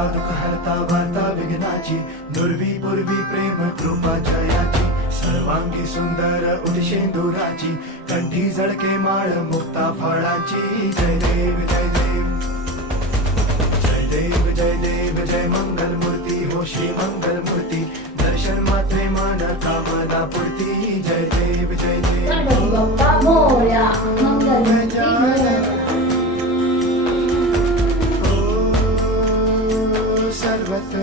हरता दुःख हरता वार्ता विघ्नाची, दुर्वी पूर्वी प्रेम कृपा जयाची, सर्वांगी सुंदर उदिशेंदुराची, कंठी झळके माळ मुक्ता फळाची. जय देव जय देव जय देव जय देव जय मंगल मूर्ती हो श्री मंगल मूर्ती, दर्शन मात्रे मन कामना पूर्ती. जय देव जय देव गणपती बाप्पा मोरया, मंगलमूर्ती मोरया. सर्वत्र